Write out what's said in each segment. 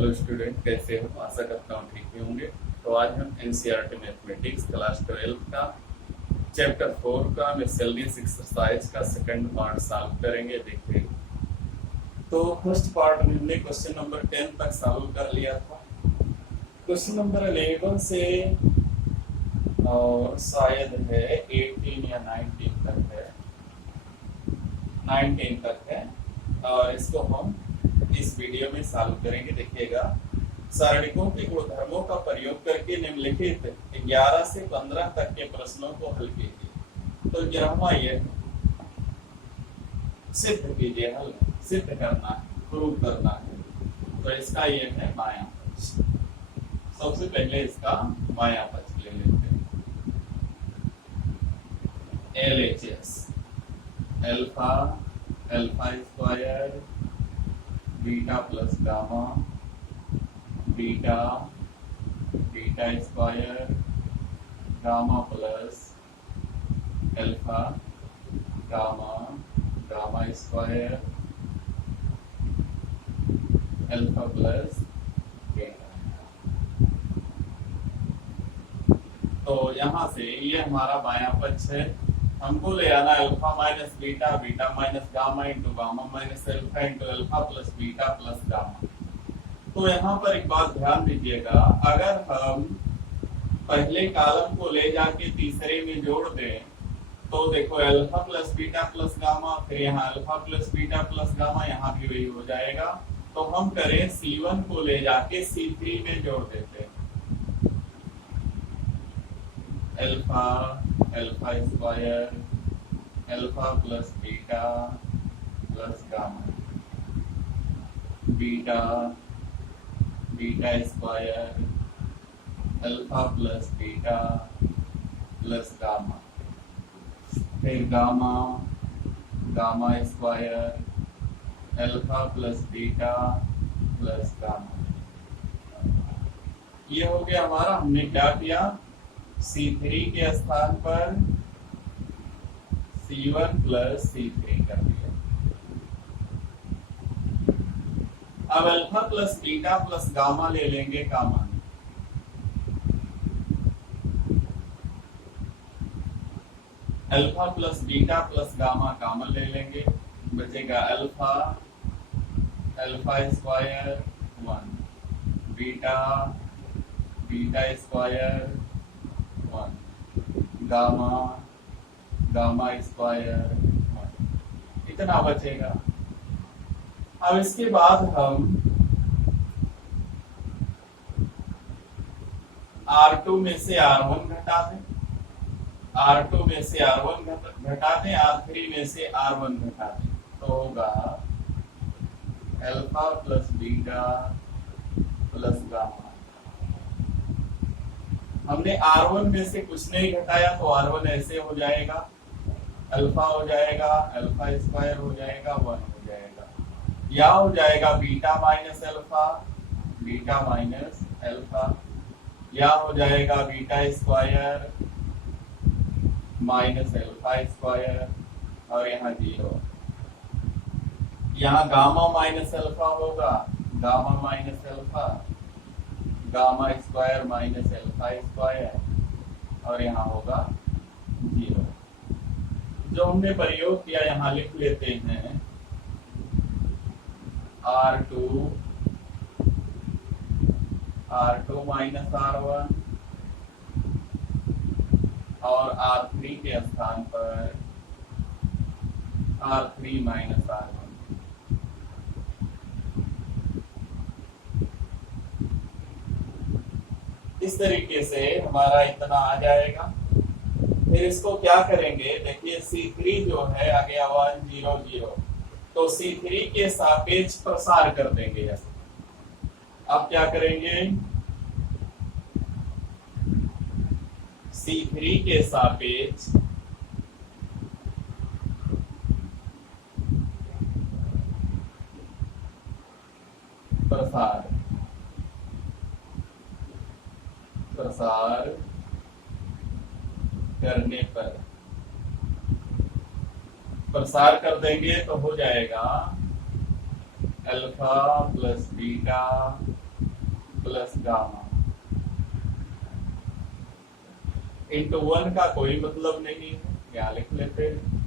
Hello student, कैसे हो? आशा करता हूँ ठीक ही होंगे। तो आज हम एनसीईआरटी मैथमेटिक्स क्लास 12 का चैप्टर 4 का मिसलेनियस एक्सरसाइज का सेकंड पार्ट सॉल्व करेंगे। देखिए, तो फर्स्ट पार्ट में हमने क्वेश्चन नंबर 10 तक सॉल्व कर लिया था। क्वेश्चन नंबर 11 से और शायद है 18 या 19 तक है, 19 तक है, और इसको हम इस वीडियो में सॉल्व करेंगे। देखिएगा, सारणिकों के गुणधर्मों का प्रयोग करके निम्नलिखित 11 से 15 तक के प्रश्नों को हल कीजिए। तो 11वां ये सिद्ध कीजिए, हल सिद्ध करना है, प्रूव करना है। तो इसका ये है माया पक्ष। सबसे पहले इसका माया पक्ष ले लेते हैं। LHS alpha, alpha square, beta plus gamma, beta, beta square, gamma plus alpha, gamma, gamma square, alpha plus beta. तो यहाँ से ये हमारा बायां पक्ष है। हमको ले आना alpha minus beta, beta minus gamma into gamma minus alpha into alpha plus beta plus gamma. तो यहाँ पर एक बात ध्यान दीजिएगा, अगर हम पहले कॉलम को ले जाके तीसरे में जोड़ दें तो देखो alpha plus beta plus gamma, फिर यहाँ alpha plus beta plus gamma, यहाँ भी वही हो जाएगा। तो हम करें C1 को ले जाके C3 में जोड़ देते हैं। Alpha, alpha square, alpha plus beta plus gamma, beta, beta square, alpha plus beta plus gamma, फिर gamma, gamma square, alpha plus beta plus gamma. ये हो गया हमारा। हमने क्या किया, C3 के स्थान पर C1 प्लस C3 कर दिया। अब alpha plus beta plus gamma ले लेंगे common. Alpha plus beta plus gamma common ले लेंगे, बचेगा alpha, alpha square 1, beta, beta square 1, gamma, gamma square 1, इतना बचेगा। अब इसके बाद हम R2 में से R1 घटा दें, R2 में से R1 घटा दें, R3 में से R1 घटा दें, तो होगा alpha plus beta plus gamma. हमने R1 में से कुछ नहीं घटाया तो R1 ऐसे हो जाएगा, अल्फा हो जाएगा, अल्फा स्क्वायर हो जाएगा, 1 हो जाएगा, या हो जाएगा beta minus alpha, beta minus alpha, या हो जाएगा beta square minus alpha square, और यहाँ 0। यहाँ गामा माइनस अल्फा होगा, gamma minus alpha, gamma square minus alpha square, और यहाँ होगा 0। जो हमने प्रयोग किया यहाँ लिख लेते हैं। R2 माइनस R1 और R3 के स्थान पर R3 माइनस R1। इस तरीके से हमारा इतना आ जाएगा। फिर इसको क्या करेंगे, देखिए C3 जो है आ गया 1 0 0, तो C3 के सापेक्ष प्रसार कर देंगे। अब क्या करेंगे, C3 के सापेक्ष प्रसार, प्रसार करने पर प्रसार कर देंगे तो हो जाएगा alpha plus beta plus gamma into 1 का कोई मतलब नहीं है, यहाँ लिख लेते हैं।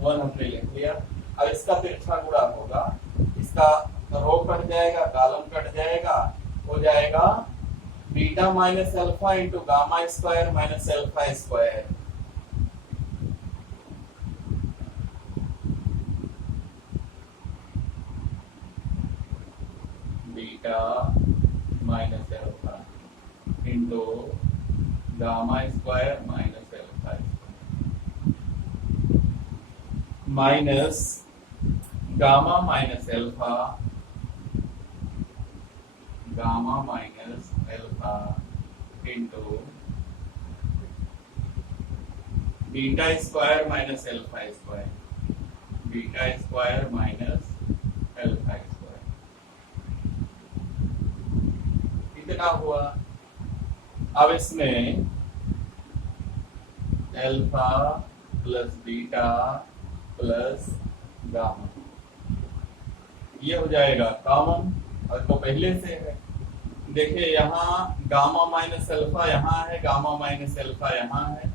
वन हमने लिख लिया। अब इसका तिरछा गुणा होगा, इसका रो कट जाएगा, कॉलम कट जाएगा, हो जाएगा beta minus alpha into gamma square minus alpha square. Beta minus alpha into gamma square minus alpha minus gamma minus alpha, gamma minus alpha into beta square minus alpha square, beta square minus alpha square. कितना हुआ? अब इसमें alpha plus beta plus gamma, ये हो जाएगा common, और तो पहले से है। देखिए यहाँ गामा माइनस अल्फा यहाँ है, गामा माइनस अल्फा यहाँ है,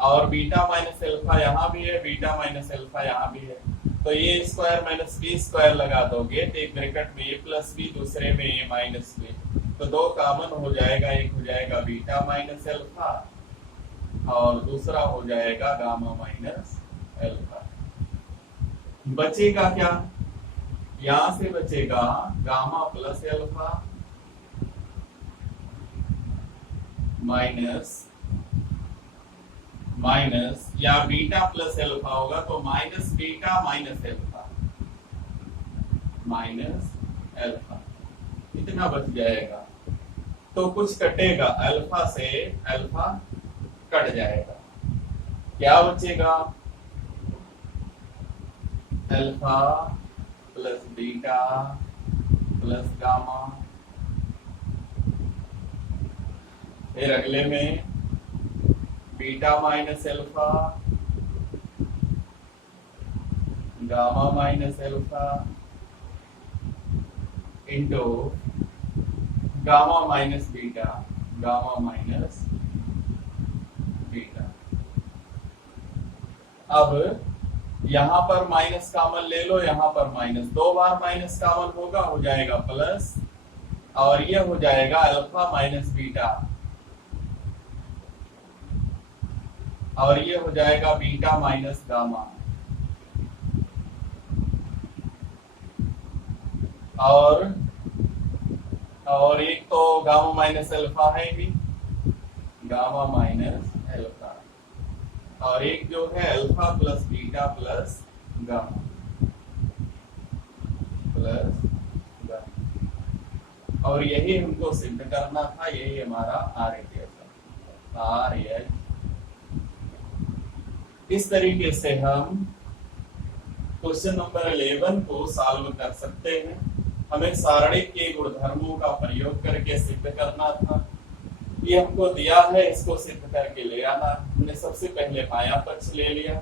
और बीटा माइनस अल्फा यहाँ भी है, बीटा माइनस अल्फा यहाँ भी है। तो ये स्क्वायर माइनस बी स्क्वायर लगा दोगे तो एक ब्रैकेट में ए प्लस बी, दूसरे में ए माइनस बी, तो दो कॉमन हो जाएगा, एक हो जाएगा बीटा माइनस अल्फा और दूसरा हो जाएगा गामा माइनस अल्फा। बचेगा क्या? यहां से बचेगा gamma plus alpha minus minus, या बीटा प्लस अल्फा होगा तो minus beta minus alpha, minus alpha, इतना बच जाएगा। तो कुछ कटेगा, अल्फा से अल्फा कट जाएगा, क्या बचेगा? Alpha plus beta plus gamma, फिर अगले में beta minus alpha, gamma minus alpha into gamma minus beta, gamma minus beta. अब यहां पर माइनस कॉमन ले लो, यहां पर माइनस, दो बार माइनस कॉमन होगा, हो जाएगा प्लस, और ये हो जाएगा अल्फा माइनस बीटा, और ये हो जाएगा बीटा माइनस गामा, और एक तो गामा माइनस अल्फा है भी, गामा माइनस अल्फा, और एक जो है alpha plus beta plus gamma, plus gamma. और यही हमको सिद्ध करना था, यही हमारा आर एच। इस तरीके से हम क्वेश्चन नंबर 11 को सॉल्व कर सकते हैं। हमें सारणिक के गुणधर्मों का प्रयोग करके सिद्ध करना था, ये हमको दिया है, इसको सिद्ध करके ले आना। हमने सबसे पहले बायां पक्ष ले लिया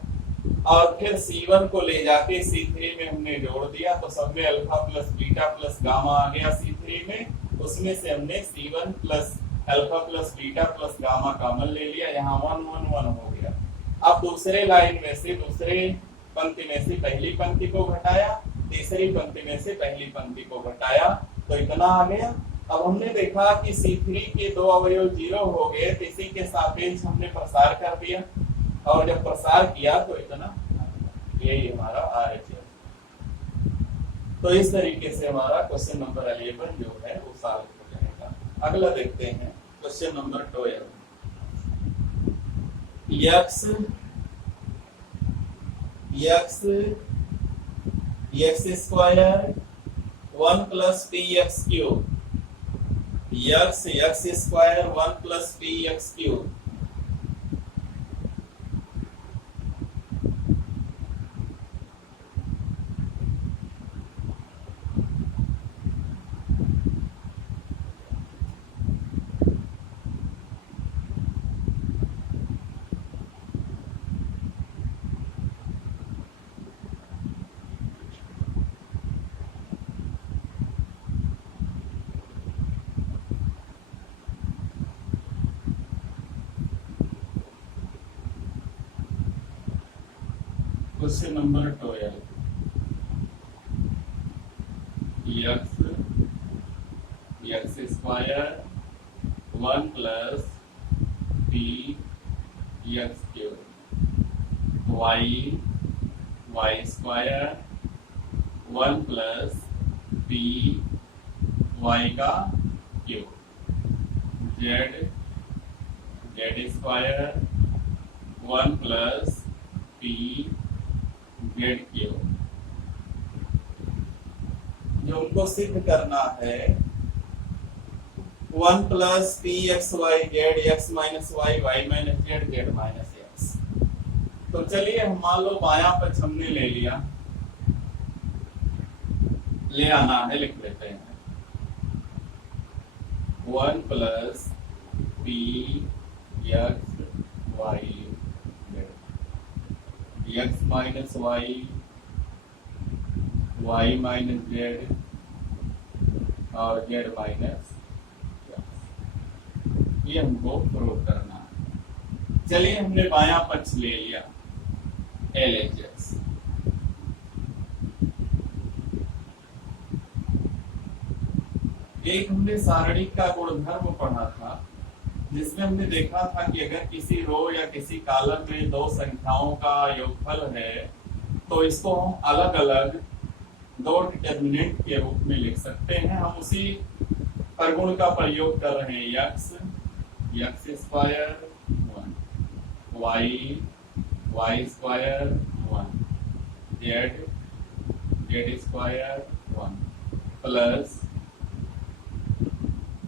और फिर C1 को ले जाके C3 में हमने जोड़ दिया, तो सब में alpha plus beta plus gamma आ गया C3 में, उसमें से हमने C1 plus alpha plus beta plus gamma common ले लिया, यहाँ 1 1 1 हो गया। अब दूसरे लाइन में से, दूसरे पंक्ति में से पहली पंक्ति को घटाया, तीसरी पंक्ति में से पहली पंक्ति को घटाया, तो इतना आ गया। अब हमने देखा कि C3 के दो अवयव 0 हो गए, तो इसी के सापेक्ष हमने प्रसार कर दिया, और जब प्रसार किया तो इतना, यही हमारा आरएचएस। तो इस तरीके से हमारा क्वेश्चन नंबर 11 जो है वो सॉल्व हो जाएगा। अगला देखते हैं question number 12। X square 1 plus P X cube, X square 1 plus P X cube, question number 12 X square 1 plus P X cube Y square 1 plus P Y का cube Z square 1 plus P Z cube. जो हमको सिद्ध करना है 1 plus P X Y Z X minus Y Y minus Z Z minus X. तो चलिए हम मान लो बायां पक्ष हमने ले लिया, ले आना है, लिख लेते हैं 1 plus P X Y Z X minus Y Y minus Z और जेड माइनस, ये हमको प्रूव करना है। चलिए हमने बायां पक्ष ले लिया LHS। एक हमने सारणिक का गुणधर्म पढ़ा था जिसमें हमने देखा था कि अगर किसी रो या किसी कॉलम में दो संख्याओं का योगफल है तो इसको हम अलग अलग दो डिटर्मिनेंट के रूप में लिख सकते हैं। हम उसी परगुण का प्रयोग कर रहे हैं X square 1 Y square 1 Z square 1 plus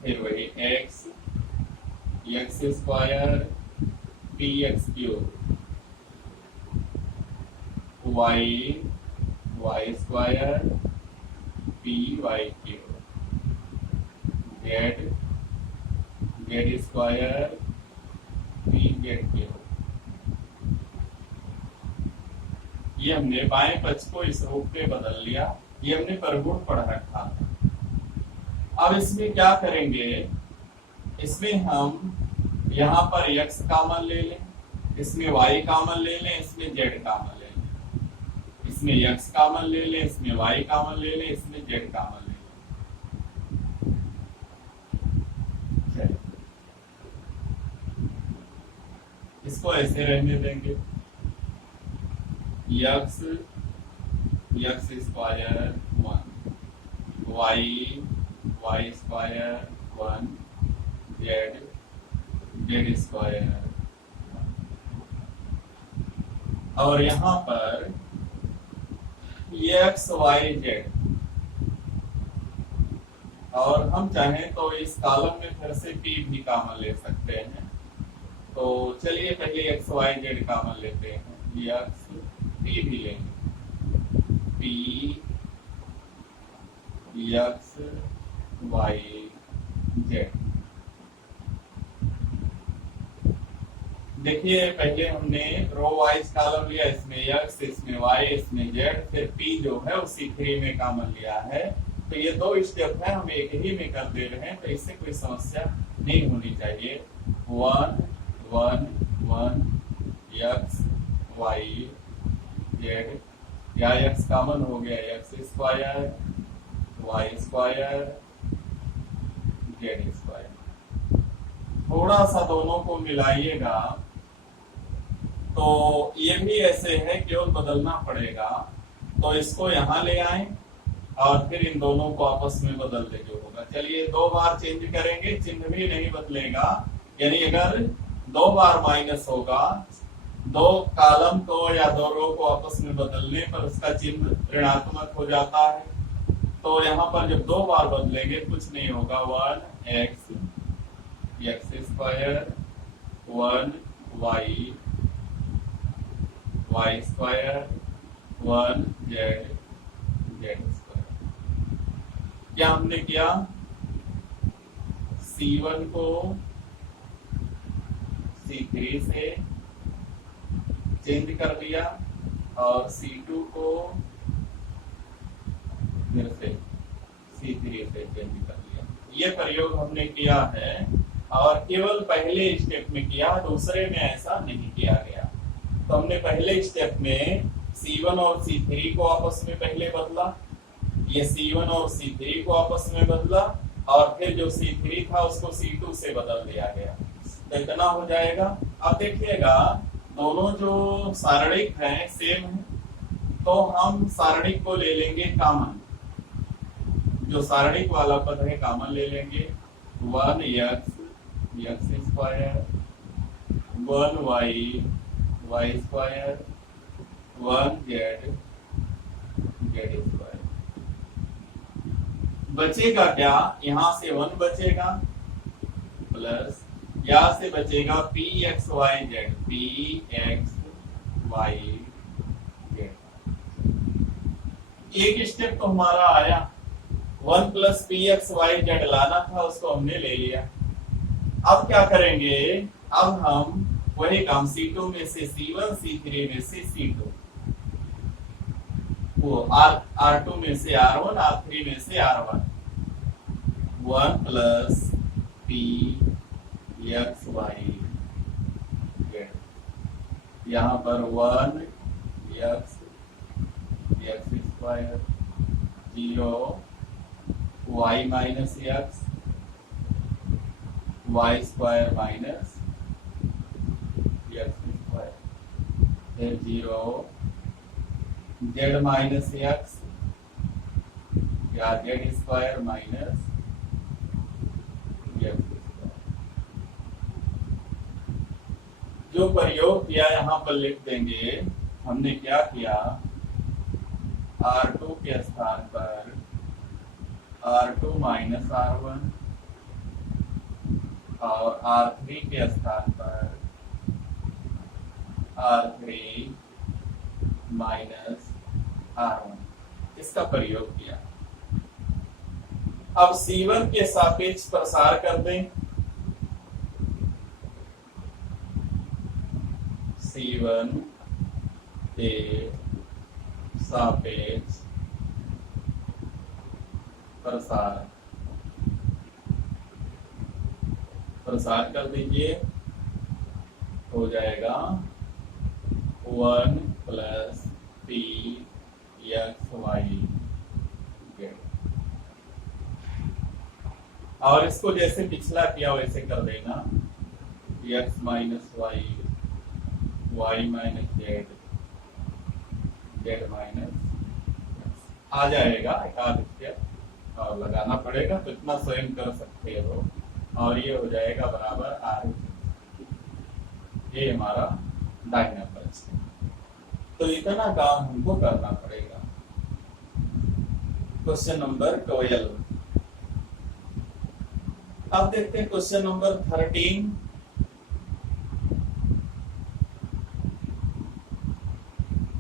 फिर वही X square P X cube Y square P Y cube Z square P Z cube. ये हमने बाएं पक्ष को इस रूप में बदल लिया, ये हमने परगुण पढ़ रखा था। अब इसमें क्या करेंगे, इसमें हम यहाँ पर x कॉमन ले लें, इसमें y कॉमन ले लें, इसमें z कॉमन ले लें, इसमें x कॉमन ले लें, इसमें y कॉमन ले लें, इसमें z कॉमन ले लें। इसको ऐसे रहने देंगे X square 1 Y square 1 Z square 1 और यहाँ पर एक्स वाई जेड, और हम चाहें तो इस कॉलम में फिर से पी भी कॉमन ले सकते हैं। तो चलिए पहले एक्स वाई जेड कॉमन लेते हैं, एक्स पी भी लेंगे, पी एक्स वाई जेड। देखिए पहले हमने रो वाइज कॉलम लिया, इसमें एक्स, इसमें वाई, इसमें जेड, फिर पी जो है उसी 3 में कॉमन लिया है। तो ये 2 स्टेप है, हम एक ही में कर दे रहे हैं, तो इससे कोई समस्या नहीं होनी चाहिए। 1 1 1 एक्स वाई जेड, या एक्स कॉमन हो गया, X square Y square Z square. थोड़ा सा दोनों को मिलाइएगा तो ये भी ऐसे है, केवल बदलना पड़ेगा। तो इसको यहाँ ले आए और फिर इन दोनों को आपस में बदल दे जो होगा। चलिए 2 बार चेंज करेंगे, चिन्ह भी नहीं बदलेगा, यानी अगर 2 बार माइनस होगा, 2 कॉलम को या 2 रो को आपस में बदलने पर उसका चिन्ह ऋणात्मक हो जाता है। तो यहाँ पर जब 2 बार बदलेंगे कुछ नहीं होगा, 1 X square 1 Y square 1 Z square. क्या हमने किया, C1 को C3 से चेंज कर दिया और C2 को फिर से C3 से चेंज कर दिया। ये प्रयोग हमने किया है और केवल पहले स्टेप में किया, दूसरे में ऐसा नहीं किया गया। तो हमने पहले स्टेप में C1 और C3 को आपस में पहले बदला, ये C1 और C3 को आपस में बदला, और फिर जो C3 था उसको C2 से बदल दिया गया। तो इतना हो जाएगा। अब देखिएगा दोनों जो सारणिक हैं सेम है, तो हम सारणिक को ले लेंगे कॉमन, जो सारणिक वाला पद है कॉमन ले लेंगे। 1x square, 1y square, 1z square. बचेगा क्या, यहां से 1 बचेगा प्लस यहां से बचेगा pxyz, एक स्टेप तो हमारा आया, 1 प्लस pxyz लाना था, उसको हमने ले लिया। अब क्या करेंगे, अब हम वही काम C2 में से C1, C3 में से C2, वो R2 में से R1, R3 में से R1, 1 प्लस pxyz, यहाँ पर 1x square, 0 y minus x, y square minus x square, फिर 0 z माइनस x या z square minus x square. जो प्रयोग किया यहाँ पर लिख देंगे। हमने क्या किया, R2 के स्थान पर R2 माइनस R1 और R3 के स्थान पर R3 माइनस R1, इसका प्रयोग किया। अब C1 के सापेक्ष प्रसार कर दें, C1 के सापेक्ष प्रसार कर दीजिए, हो जाएगा 1 प्लस pxyz, और इसको जैसे पिछला किया वैसे कर देना, x minus y, y minus z minus, आ जाएगा एकाध स्टेप और लगाना पड़ेगा, तो इतना स्वयं कर सकते हो, और ये हो जाएगा बराबर r, ये हमारा दाहिना पक्ष है। तो इतना काम हमको करना पड़ेगा। Question number 12। अब देखते हैं question number 13।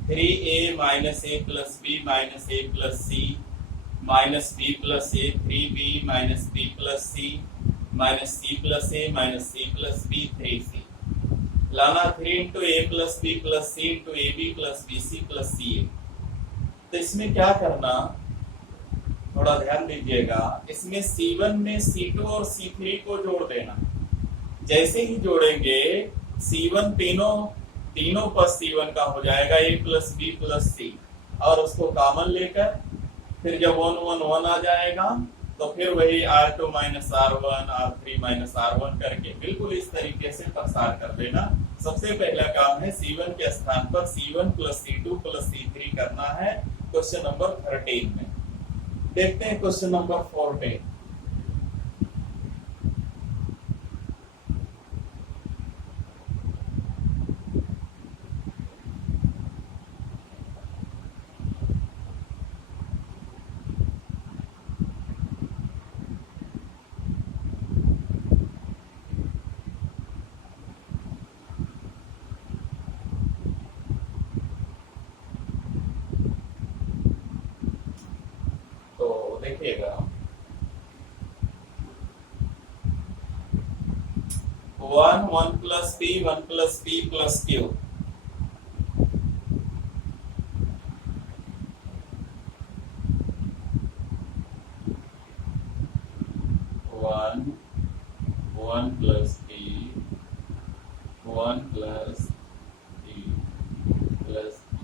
Three A minus A plus B minus A plus C minus B plus A, 3b minus B plus C minus C plus A minus C plus B, 3c लाना 3 into A plus B plus C into A B plus B C plus C A. तो इसमें क्या करना, थोड़ा ध्यान दीजिएगा, इसमें C1 में C2 और C3 को जोड़ देना। जैसे ही जोड़ेंगे C1 तीनों पर C1 का हो जाएगा a प्लस बी प्लस सी, और उसको कॉमन लेकर फिर जब 1 1 1 आ जाएगा तो फिर वही R2 minus R1, R3 minus R1 करके बिल्कुल इस तरीके से प्रसार कर देना। सबसे पहला काम है C1 के स्थान पर C1 plus C2 plus C3 करना है क्वेश्चन नंबर 13 में। देखते हैं क्वेश्चन नंबर 14। देखिएगा 1 plus p 1 plus p plus q, 1 plus p 1 plus p plus q।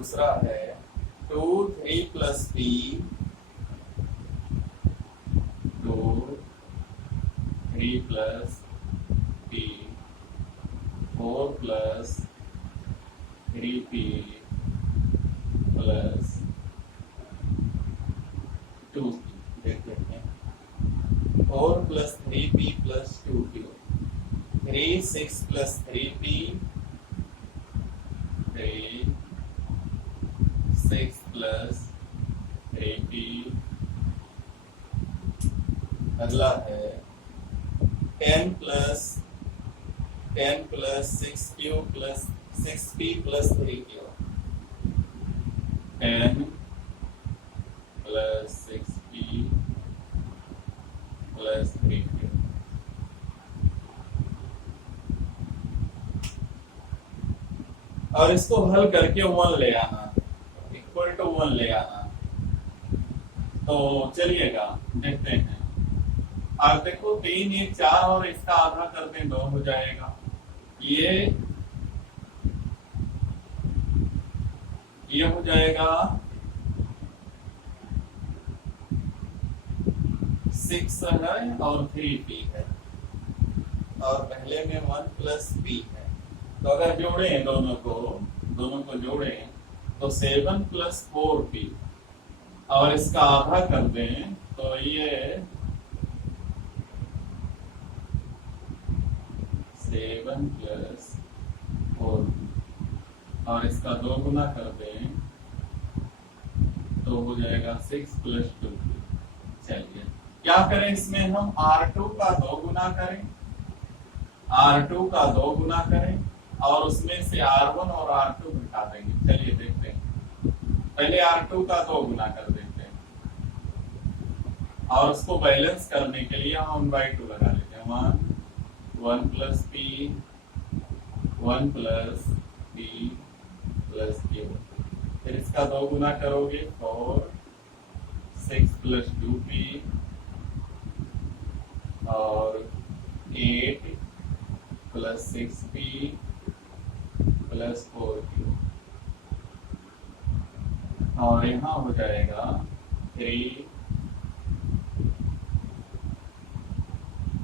दूसरा है 2 3 plus P 2 3 plus P 4 plus 3p plus 2p देखते हैं 4 plus 3p plus 2p 3 6 plus 3p 3 6 plus 3p अगला है 10 plus 6q plus 6p plus 3q 10 plus 6p plus 3q और इसको हल करके 1 ले आना इक्वल टू 1 ले आना। तो चलिएगा देखते हैं। और देखो 3 1 4 और इसका आधा करते हैं 2 हो जाएगा। ये हो जाएगा 6 है और 3p है और पहले में 1 प्लस p है। तो अगर जोड़े दोनों को जोड़े तो 7 प्लस 4p और इसका आधा कर दें तो ये 7 प्लस 4 और इसका 2 गुना कर दें तो हो जाएगा 6 प्लस 2। चलिए क्या करें इसमें हम R2 का 2 गुना करें और उसमें से R1 और R2 घटा देंगे। चलिए देखते हैं। पहले R2 का 2 गुना कर देते हैं और उसको बैलेंस करने के लिए हम 1/2 लगा लेते हैं। 1 plus p 1 plus p plus q फिर इसका 2 गुना करोगे 4 6 प्लस 2p और 8 प्लस 6p प्लस 4q और यहाँ हो जाएगा 3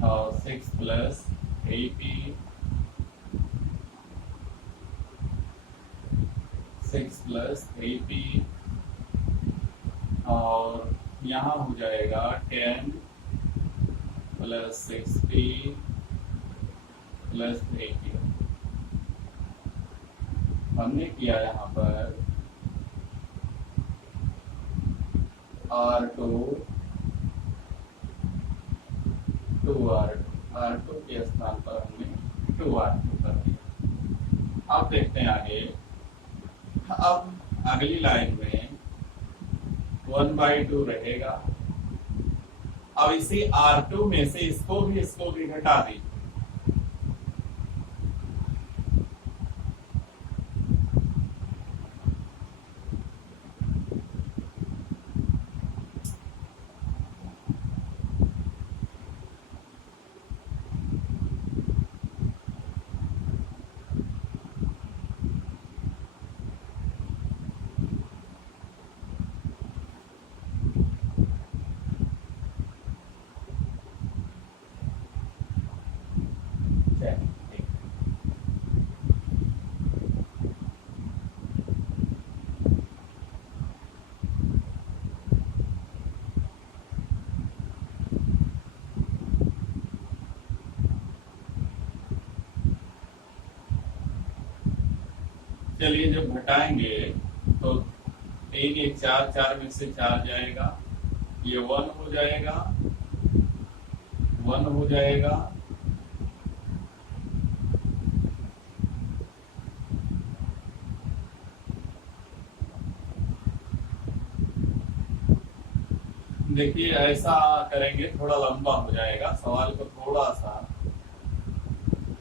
और 6 प्लस 3p 6 प्लस 3p और यहाँ हो जाएगा 10 प्लस 6p प्लस 3p। हमने किया यहाँ पर R2 2R2 के स्थान पर हमने 2R2 कर दिया। अब देखते हैं आगे। अब अगली लाइन में 1/2 रहेगा। अब इसी R2 में से इसको भी घटा दी। चलिए जब घटाएंगे तो 3 1 4 4 में से 4 जाएगा, ये 1 हो जाएगा, 1 हो जाएगा, देखिए ऐसा करेंगे थोड़ा लंबा हो जाएगा। सवाल को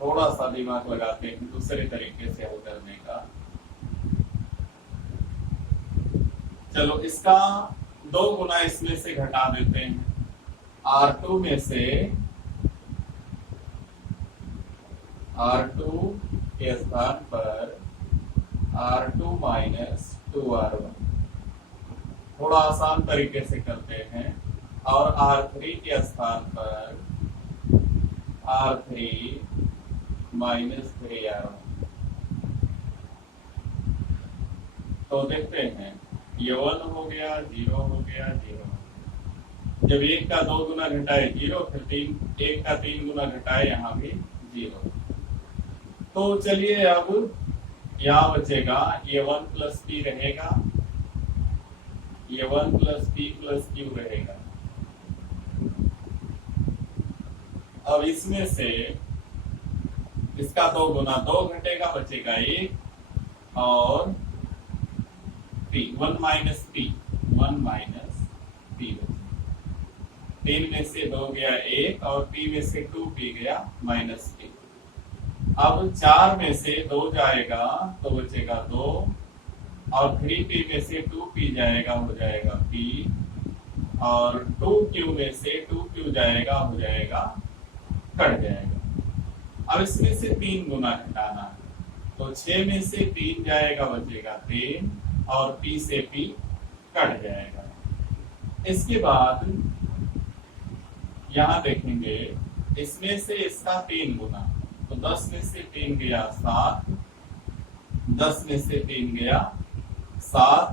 थोड़ा सा दिमाग लगाते हैं दूसरे तरीके से हल करने का। चलो इसका 2 गुना इसमें से घटा देते हैं। R2 में से R2 के स्थान पर R2 माइनस 2r1। थोड़ा आसान तरीके से करते हैं, और r3 के स्थान पर r3 माइनस 3r1। तो देखते हैं, ये 1 हो गया, 0 हो गया, 0। जब 1 का 2 गुना घटाए 0, फिर 1 का 3 गुना घटाए यहाँ भी 0। तो चलिए अब यहाँ बचेगा, ये 1 प्लस p रहेगा, ये 1 प्लस p प्लस q रहेगा। अब इसमें से इसका 2 गुना 2 घटेगा, बचेगा 1, और p 1 minus p 1 minus p बचेगा। 3 में से 2 गया 1, और p में से 2p गया माइनस p। अब 4 में से 2 जाएगा तो बचेगा 2, और 3p में से 2p जाएगा, हो जाएगा p, और 2q में से 2q जाएगा, हो जाएगा, कट जाएगा। अब इसमें से 3 गुना घटाना है, तो 6 में से 3 जाएगा, बचेगा 3, और p से p कट जाएगा। इसके बाद यहाँ देखेंगे, इसमें से इसका 3 गुना, तो 10 में से 3 गया 7, 10 में से 3 गया 7,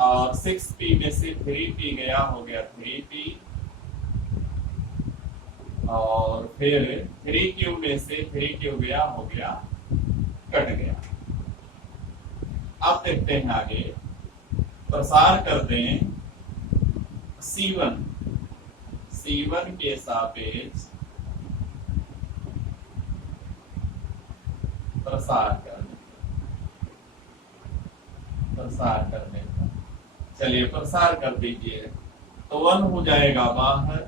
और 6p में से 3p गया, हो गया 3p, और फिर 3q में से 3q गया, हो गया, कट गया। अब देखते हैं आगे, प्रसार कर दें C1 के सापेक्ष प्रसार कर दें। चलिए प्रसार कर दीजिए, तो 1 हो जाएगा बाहर,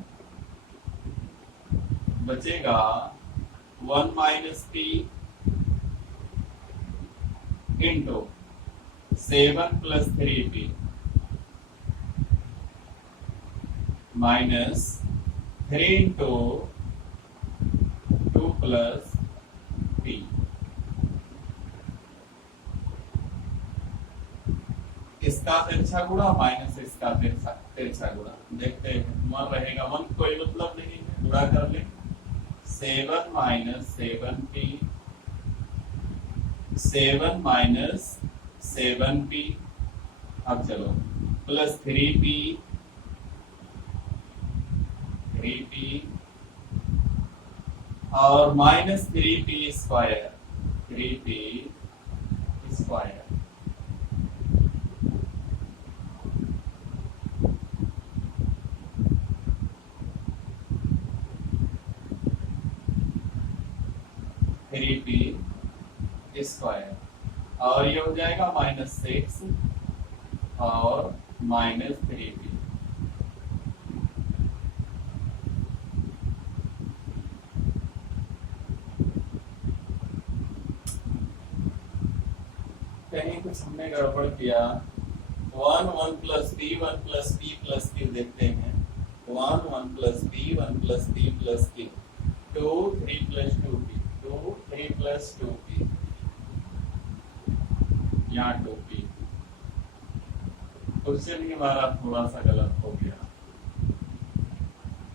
बचेगा 1 minus p into 7 plus 3p minus 3 into 2 plus p। इसका तिरछा गुणा माइनस इसका तिरछा गुणा, देखते हैं 1 रहेगा, 1 कोई मतलब नहीं है, गुणा कर ले। 7 माइनस 7p, 7 माइनस 7p, अब चलो प्लस 3p, और minus 3p square, 3p square. Square, और ये हो जाएगा -6 और -3p। कहीं कुछ हमने गड़बड़ किया। 1 plus p 1 plus p plus q देखते हैं। 1 plus p 1 plus p plus q, 2 3 plus 2p, 2 3 plus 2p, यहाँ 2p। क्वेश्चन ही हमारा थोड़ा सा गलत हो गया।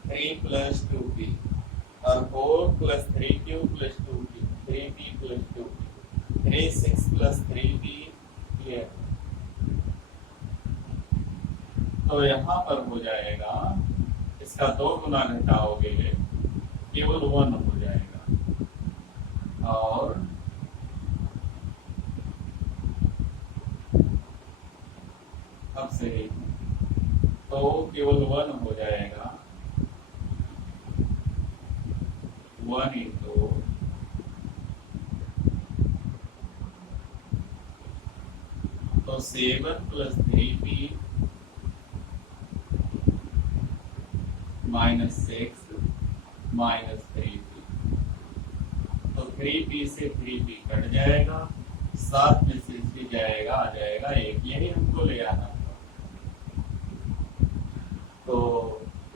3 प्लस 2p और 4 plus 3q plus 2p, 3p plus 2p, 3 6 plus 3p, clear. तो यहाँ पर हो जाएगा, इसका 2 गुना घटाओगे केवल 1 हो जाएगा, और अब से तो केवल 1 हो जाएगा, 1 इंटू तो 7 plus 3p minus 6 minus 3p, तो 3p से 3p कट जाएगा, 7 में से 3 जाएगा, आ जाएगा 1। यही हमको ले आना था। तो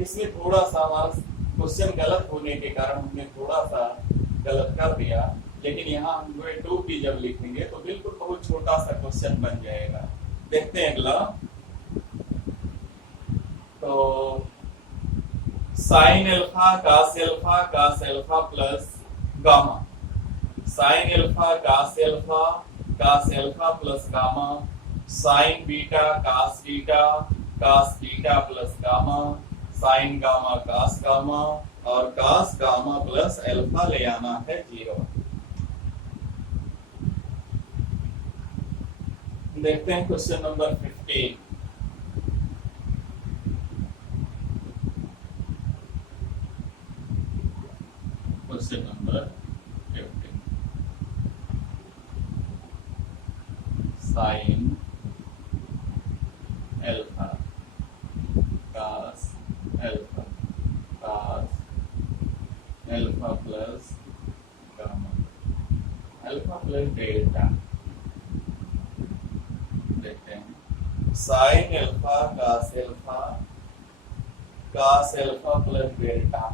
इसमें थोड़ा सा हमारा क्वेश्चन गलत होने के कारण हमने थोड़ा सा गलत कर दिया, लेकिन यहाँ हम 2p जब लिखेंगे तो बिल्कुल बहुत छोटा सा क्वेश्चन बन जाएगा। देखते हैं अगला। तो sine alpha cos alpha plus gamma, sine alpha cos alpha plus gamma, sine beta cos beta plus gamma, sine gamma और कास गामा प्लस एल्फा ले आना है 0। देखते हैं question number 15। Question number 15, sine alpha cos alpha plus gamma alpha plus delta. देखते हैं sine alpha cos alpha plus delta,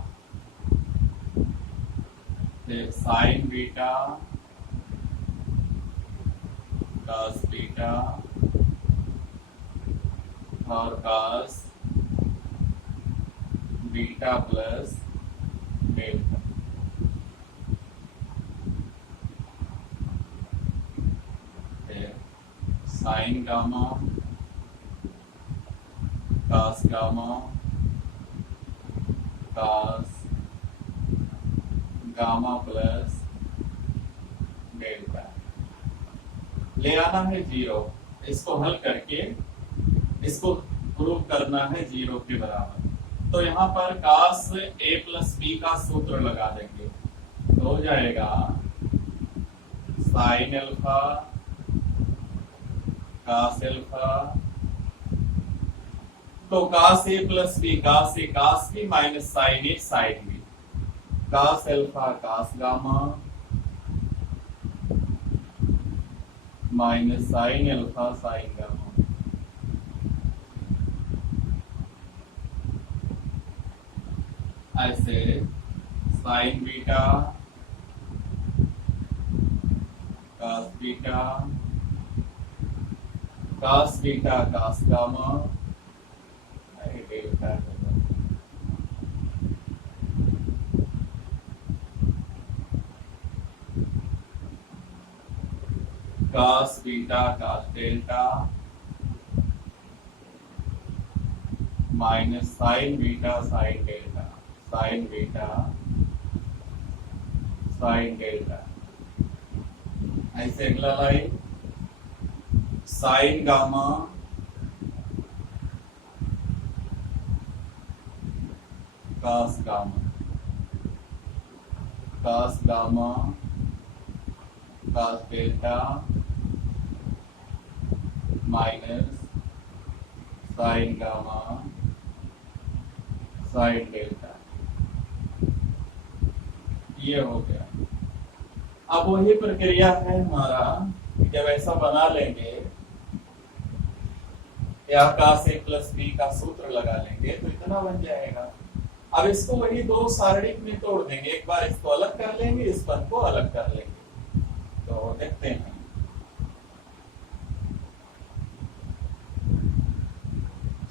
sine beta cos beta और cos beta plus delta. Sine gamma cos gamma plus delta ले आना है 0। इसको हल करके इसको प्रूव करना है 0 के बराबर। तो यहाँ पर कास ए प्लस बी का सूत्र लगा देंगे, तो हो जाएगा साइन एल्फा कास एल्फा, तो cos A plus B cos B minus sine B, cos alpha cos gamma minus sine alpha sine gamma. ऐसे sine beta cos gamma delta cos beta cos delta minus sine beta sine delta, sine beta sine delta. ऐसे अगला line sine gamma cos gamma cos delta minus sine gamma sine delta. ये हो गया। अब वही प्रक्रिया है हमारा, जब ऐसा बना लेंगे या कास ए प्लस बी का सूत्र लगा लेंगे तो इतना बन जाएगा। अब इसको वही दो सारणिक में तोड़ देंगे, एक बार इसको अलग कर लेंगे, इस पद को अलग कर लेंगे। तो देखते हैं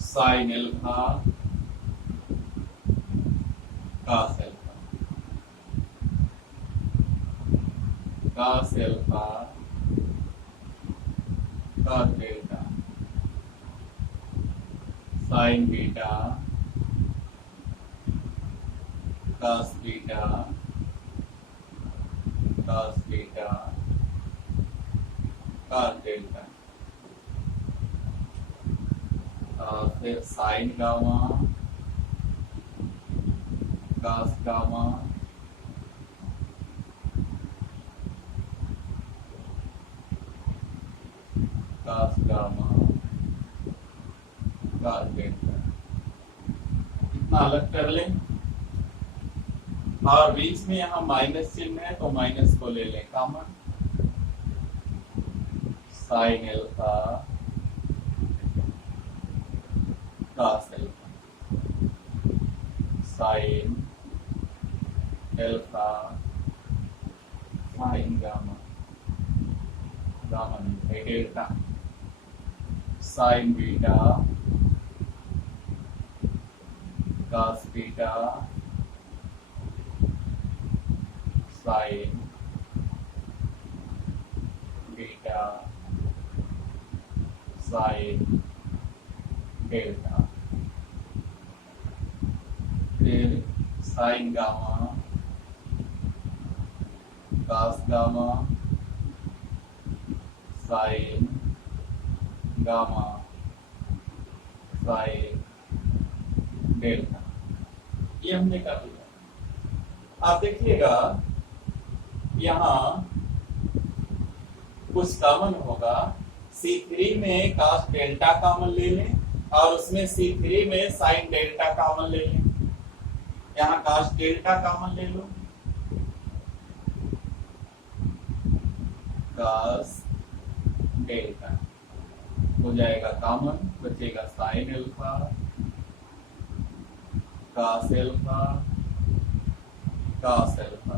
sine alpha cos alpha cos delta sine beta cos beta cos delta, फिर sine gamma cos gamma cos delta. इतना अलग कर लें और बीच में यहाँ माइनस चिन्ह है तो माइनस को ले लें common. Sine alpha cos alpha sine alpha sine gamma नहीं delta sine beta cos beta sine beta sine delta, फिर sine gamma cos gamma sine gamma sine delta, ये हमने कर लिया। आप देखिएगा यहाँ कुछ कॉमन होगा, C3 में cos डेल्टा कॉमन ले लें और उसमें C3 में साइन डेल्टा कॉमन ले लें। यहाँ cos डेल्टा कॉमन ले लो, cos डेल्टा हो जाएगा कॉमन, बचेगा sine alpha cos alpha cos alpha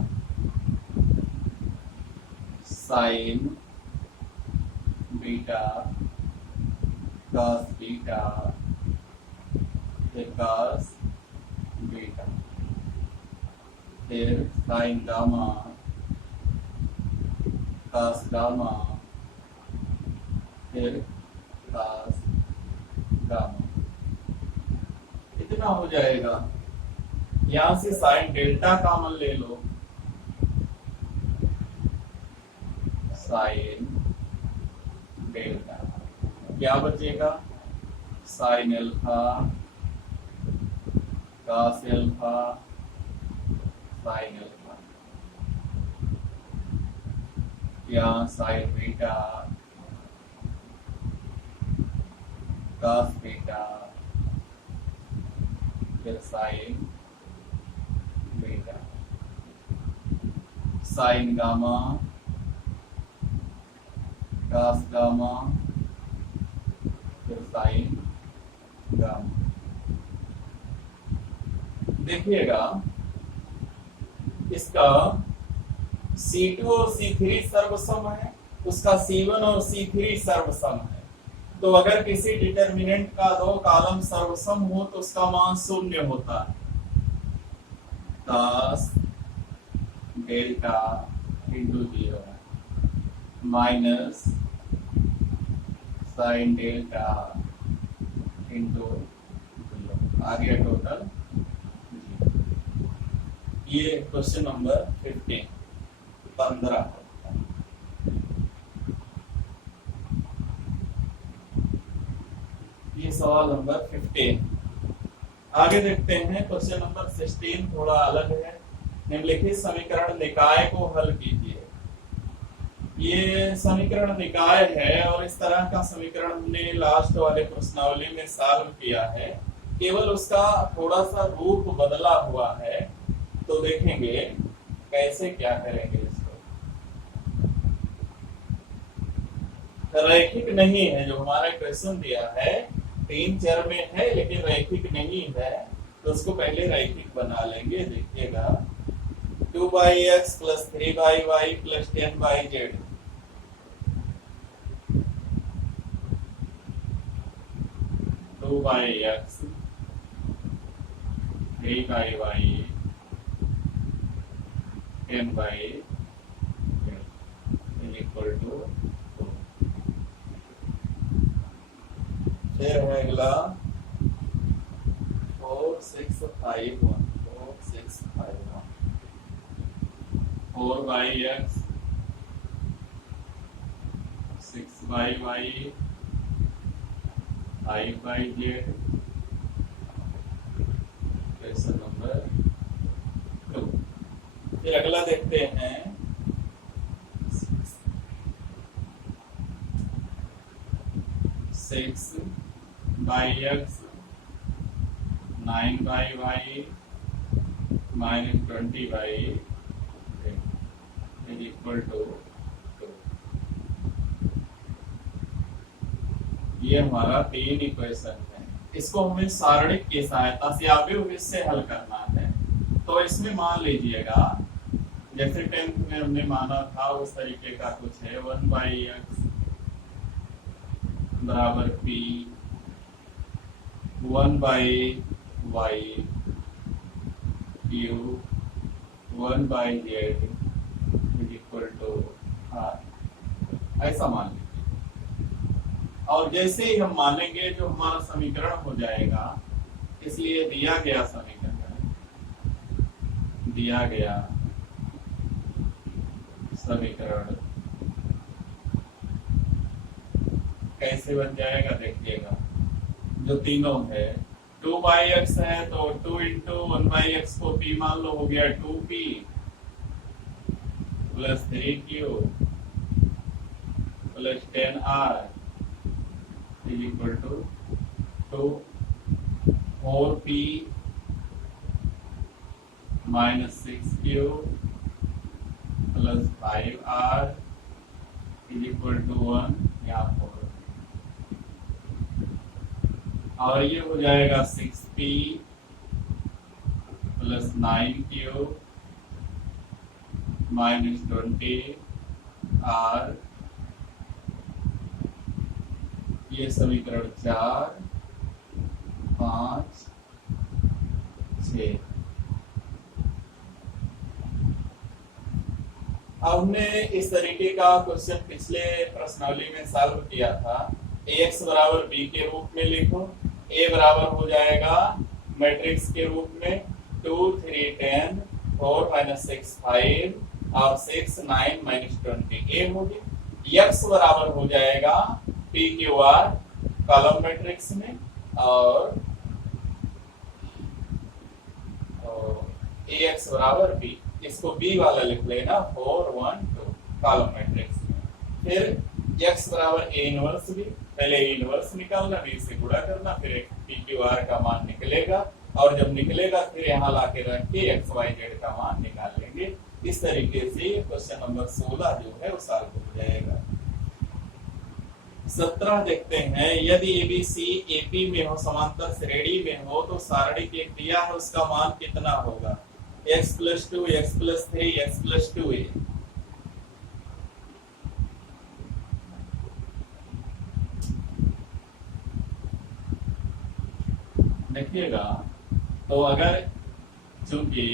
sign beta cos beta फिर cos बीटा, फिर साइन गामा cos गामा फिर cos गामा, इतना हो जाएगा। यहां से साइन डेल्टा कॉमन ले लो, साइन डेल्टा क्या बचेगा, sine alpha cos alpha sine alpha, यहाँ साइन बीटा cos बीटा फिर sign beta, sign gamma cos gamma फिर साइन गामा। देखिएगा इसका C2 और C3 सर्वसम है, उसका C1 और C3 सर्वसम है। तो अगर किसी डिटर्मिनेंट का दो कॉलम सर्वसम हो तो उसका मान शून्य होता है। cos delta into 0 minus sine delta into 0 आ गया टोटल। ये क्वेश्चन नंबर 15 ये सवाल नंबर 15। आगे देखते हैं क्वेश्चन नंबर 16, थोड़ा अलग है। निम्नलिखित समीकरण निकाय को हल कीजिए। ये समीकरण निकाय है और इस तरह का समीकरण हमने लास्ट वाले प्रश्नावली में सॉल्व किया है, केवल उसका थोड़ा सा रूप बदला हुआ है। तो देखेंगे कैसे क्या करेंगे इसको। रैखिक नहीं है जो हमारा क्वेश्चन दिया है, 3 चर में है लेकिन रैखिक नहीं है, तो उसको पहले रैखिक बना लेंगे। देखिएगा 2x + 3y + 10z 2x 3y 10z = 2। फिर है अगला 4 6 5 1 4 6 5 1 4y(x) 6y(y) 5z। Question number 2। फिर अगला देखते हैं 6x 9y(y) -20y = 2। ये हमारा 3 इक्वेशन है। इसको हमें सारणिक की सहायता से अवयव से हल करना है। तो इसमें मान लीजिएगा जैसे 10th में हमने माना था उस तरीके का कुछ है। 1/x बराबर P 1/y Q 1/z is equal to R, ऐसा मान लीजिए। और जैसे ही हम मानेंगे जो हमारा समीकरण हो जाएगा, इसलिए दिया गया समीकरण, दिया गया समीकरण कैसे बन जाएगा देखिएगा। जो तीनों है 2/x है तो 2 इंटू 1/x को p मान लो, हो गया 2p plus 3q plus 10r is equal to 2 4p minus 6q plus 5r is equal to 1, यहाँ 4। और ये हो जाएगा 6p plus 9q minus 20r, ये समीकरण 4, 5, 6। हमने इस तरीके का क्वेश्चन पिछले प्रश्नावली में सॉल्व किया था। ax बराबर b के रूप में लिखो, a बराबर हो जाएगा मैट्रिक्स के रूप में 2 3 10 4 माइनस 6 5 और 6 9 माइनस 20 a हो गया। x बराबर हो जाएगा p Q R column matrix में, और ax बराबर b, इसको b वाला लिख लेना 4 1 2 कॉलम मैट्रिक्स में। फिर x बराबर a इनवर्स b, पहले a इनवर्स निकालना, b से गुणा करना, फिर p क्यू आर का मान निकलेगा, और जब निकलेगा फिर यहाँ लाके रख के x y z का मान निकाल लेंगे। इस तरीके से क्वेश्चन नंबर 16 जो है वो सॉल्व हो जाएगा। 17 देखते हैं, यदि ABC AP में हो, समांतर श्रेणी में हो, तो सारणी के दिया है उसका मान कितना होगा? x plus 2 x plus 3 x plus 2a। देखिएगा, तो अगर चूंकि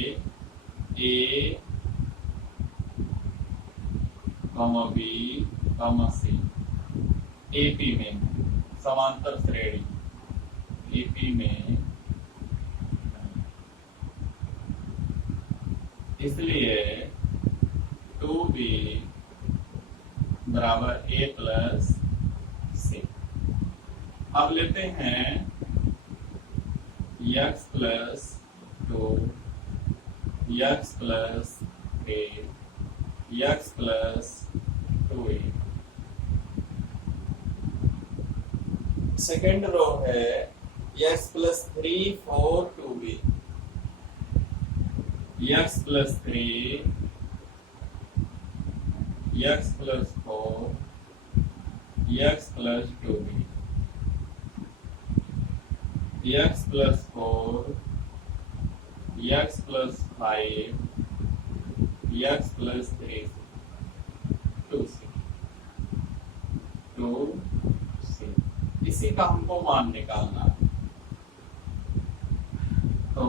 a, b, c AP में समांतर श्रेणी AP में, इसलिए 2b बराबर a प्लस c। अब लेते हैं x plus 2 x plus 3 x plus 2a। Second row है x plus 3 4 2b, x plus 3 x plus 4 x plus 2b, x plus 4 x plus 5 x plus 3 2c 2c। इसी का हमको मान निकालना है। तो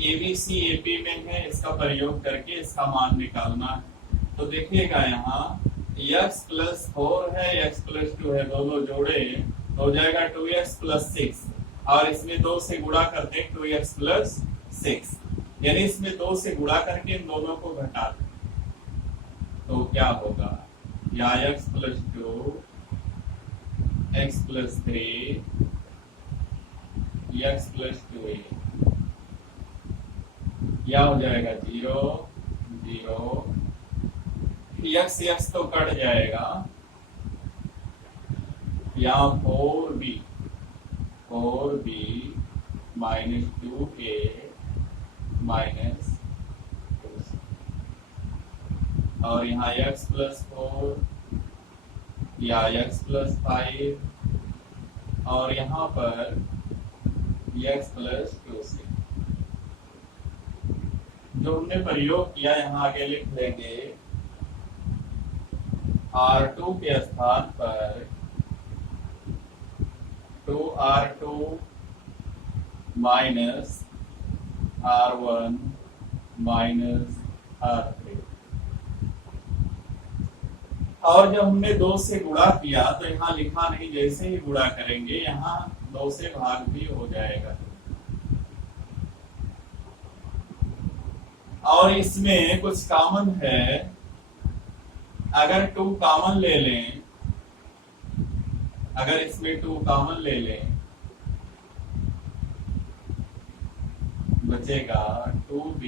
ABC AP में है, इसका प्रयोग करके इसका मान निकालना है। तो देखिएगा यहाँ x प्लस 4 है x प्लस 2 है, दोनों जोड़े हो जाएगा 2x प्लस 6, और इसमें 2 से गुणा करते हैं 2x प्लस 6, यानी इसमें 2 से गुणा करके इन दोनों को घटा दें तो क्या होगा? या x plus 2 x plus 3 x plus 2a, या हो जाएगा 0 0, x x तो कट जाएगा, यहाँ 4b minus 2a minus 2c, और यहाँ x प्लस 4 या x प्लस 5, और यहाँ पर x प्लस 2c। जो हमने प्रयोग किया यहाँ आगे लिख लेंगे, R2 के स्थान पर 2r2 minus r1 minus r3। और जब हमने 2 से गुणा किया तो यहाँ लिखा नहीं, जैसे ही गुणा करेंगे यहाँ 2 से भाग भी हो जाएगा। और इसमें कुछ कॉमन है, अगर 2 कॉमन ले लें, अगर इसमें 2 कॉमन ले लें, बचेगा 2b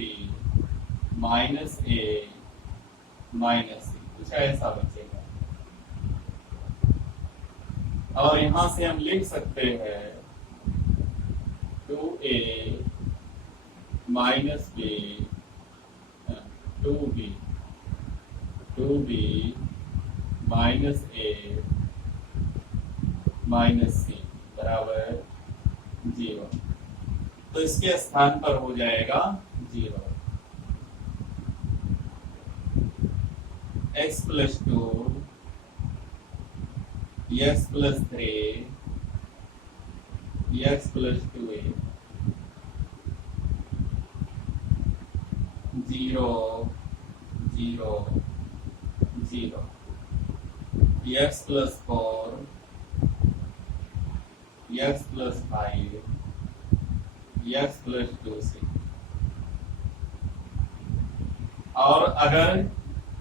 minus a minus c, कुछ ऐसा बचेगा। और यहां से हम लिख सकते हैं 2a minus b 2b minus a minus c बराबर 0। तो इसके स्थान पर हो जाएगा 0। x plus 2 x plus 3 x plus 2a 0 0 0 x plus 4 x plus 5 x plus 2c। और अगर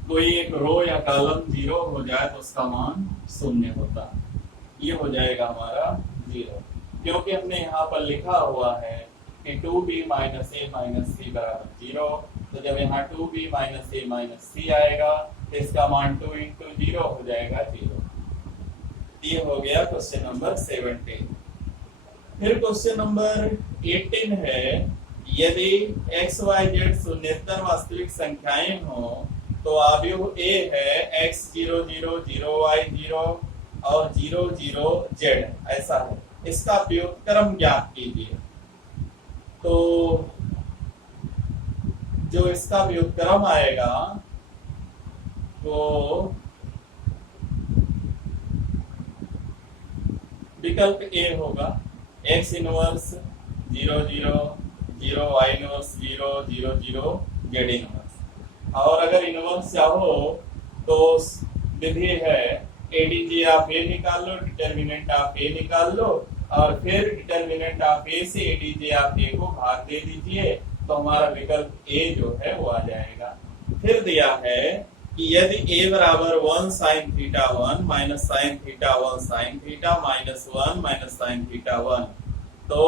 कोई एक रो या कॉलम 0 हो जाए तो उसका मान 0 होता है, ये हो जाएगा हमारा 0, क्योंकि हमने यहाँ पर लिखा हुआ है कि 2b minus a minus c बराबर 0। तो जब यहाँ 2b minus a minus c आएगा तो इसका मान 2 इंटू 0 हो जाएगा 0। ये हो गया क्वेश्चन नंबर 17। फिर क्वेश्चन नंबर 18 है, यदि x y z शून्येतर वास्तविक संख्याएं हो तो अवयव a है x 0 0 0 y 0 और 0 0 z ऐसा है, इसका व्युत्क्रम ज्ञात कीजिए। तो जो इसका व्युत्क्रम आएगा वो विकल्प ए होगा, x inverse 0 0 0 y inverse 0 0 0 z inverse. और अगर इनवर्स चाहो तो विधि है एडीजे आप ए निकाल लो, डिटर्मिनेंट आप ए निकाल लो और फिर डिटर्मिनेंट आप ए से एडीजे आप ए को भाग दे दीजिए, तो हमारा विकल्प ए जो है वो आ जाएगा। फिर दिया है कि यदि a बराबर 1 sin theta 1 minus sin theta 1 sin theta minus 1 minus sin theta 1, तो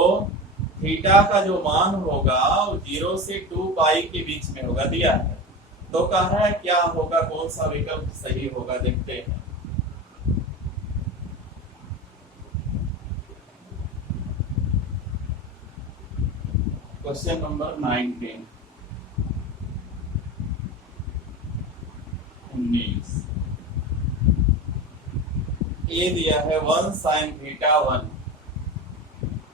थीटा का जो मान होगा वो 0 से 2 पाई के बीच में होगा, दिया है। तो कह रहा है क्या होगा, कौन सा विकल्प सही होगा, देखते हैं। क्वेश्चन नंबर 19 ए दिया है 1 sin theta 1,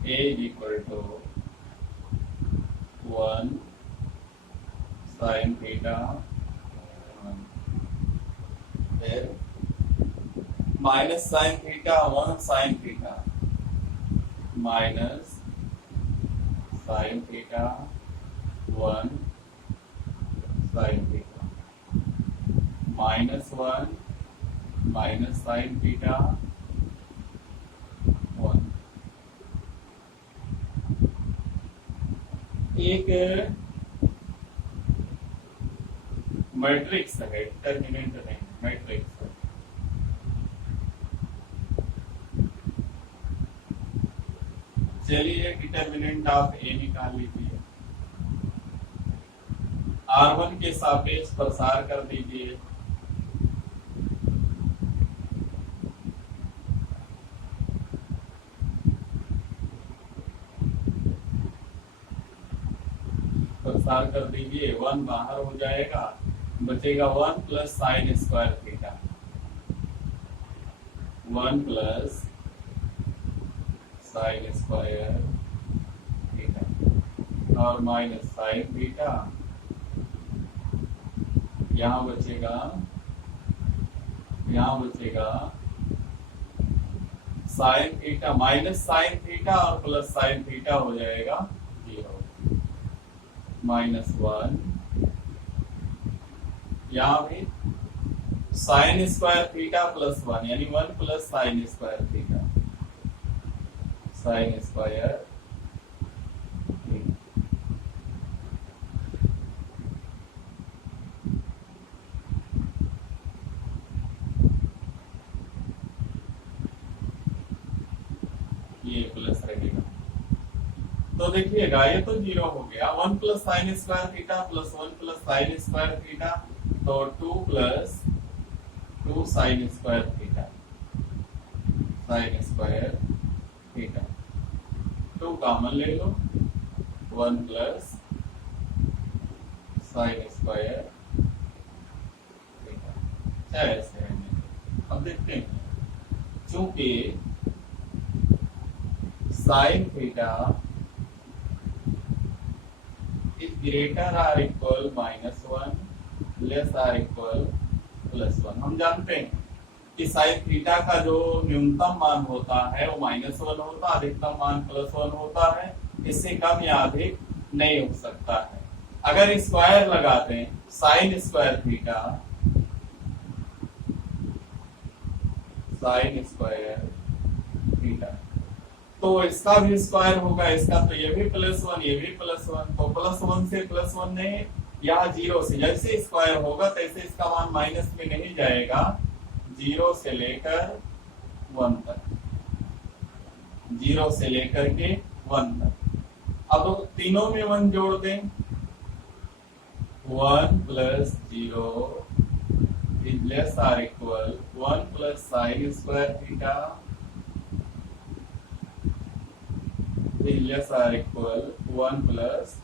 a is equal to 1 sin theta 1, फिर minus sin theta 1 sin theta minus sin theta 1 sin theta minus 1 minus sin theta 1। एक मैट्रिक्स है, डिटर्मिनेंट नहीं, मैट्रिक्स है। चलिए डिटर्मिनेंट आप ए निकाल लीजिए, R1 के सापेक्ष प्रसार कर दीजिए, प्रसार कर दीजिए, 1 बाहर हो जाएगा, बचेगा 1 plus sine square theta, 1 plus sine square theta और माइनस साइन थीटा, यहाँ बचेगा sine theta minus sine theta और प्लस साइन थीटा हो जाएगा 0, -1। यहां भी साइन स्क्वायर थीटा प्लस 1 यानी 1 plus sine square theta, sine square ये प्लस रहेगा। तो देखिएगा ये तो 0 हो गया। 1 plus sine square theta plus 1 plus sine square theta, तो 2 plus 2 sine square theta, sine square theta. 2 common ले लो, 1 प्लस साइन स्क्वायर थीटा, चाहे ऐसे रहने। अब देखते हैं, चूंकि sine theta is greater or equal -1 less or equal +1, हम जानते हैं कि साइन थीटा का जो न्यूनतम मान होता है वो -1 होता है, अधिकतम मान +1 होता है, इससे कम या अधिक नहीं हो सकता है। अगर स्क्वायर लगाते हैं sign square theta, sine square theta, तो इसका भी स्क्वायर होगा, इसका तो ये भी +1 ये भी +1, तो +1 से +1 नहीं, या 0 से जैसे स्क्वायर होगा तैसे इसका मान माइनस में नहीं जाएगा, 0 से लेकर 1 तक, 0 से लेकर के 1 तक। अब तीनों में 1 जोड़ दें, 1 + 0 is less or equal 1 plus sin square theta is less or equal 1 plus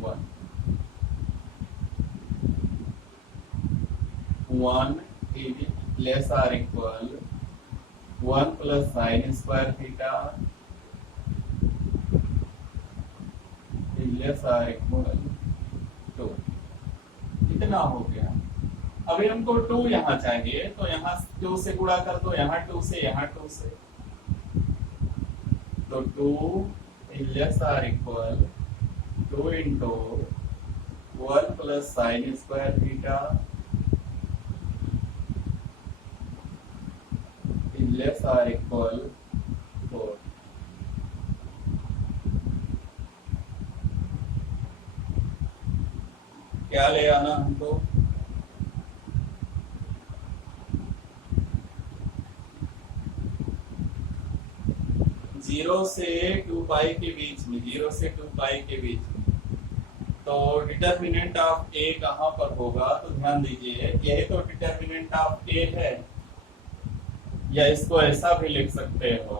1. 1 is less or equal 1 plus sin square theta is less or equal 2. इतना हो गया। अभी हमको 2 यहाँ चाहिए, तो यहाँ 2 से गुणा कर दो, यहाँ 2 से, यहाँ 2 से, तो 2 is less or equal 2 into 1 plus sin square theta is less or equal 4. क्या ले आना हमको? 0 से 2 पाई के बीच में, 0 से 2 पाई के बीच में, तो डिटर्मिनेंट ऑफ ए कहां पर होगा? तो ध्यान दीजिए, यही तो डिटर्मिनेंट ऑफ ए है, या इसको ऐसा भी लिख सकते हो,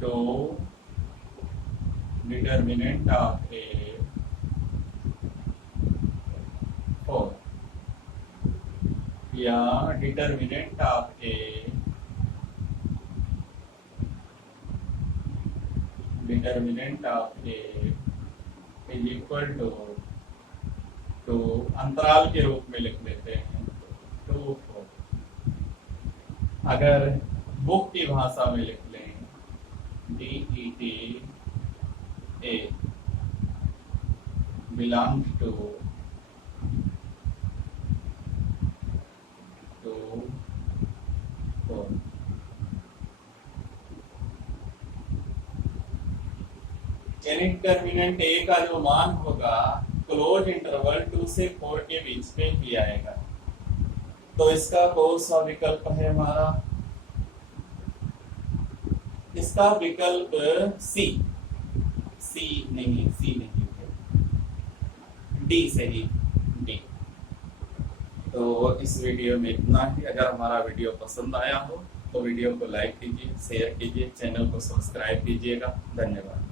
तो डिटर्मिनेंट ऑफ ए 4, या determinant of A determinant of A is equal to अंतराल के रूप में लिख लेते हैं 2 4। अगर बुक की भाषा में लिख लें DET A belongs to 2 4। यानी डिटर्मिनेंट ए का जो मान होगा क्लोज इंटरवल 2 से 4 के बीच में ही आएगा। तो इसका कौन सा विकल्प है हमारा? इसका विकल्प सी नहीं है, डी सही, डी। तो इस वीडियो में इतना ही। अगर हमारा वीडियो पसंद आया हो तो वीडियो को लाइक कीजिए, शेयर कीजिए, चैनल को सब्सक्राइब कीजिएगा। धन्यवाद।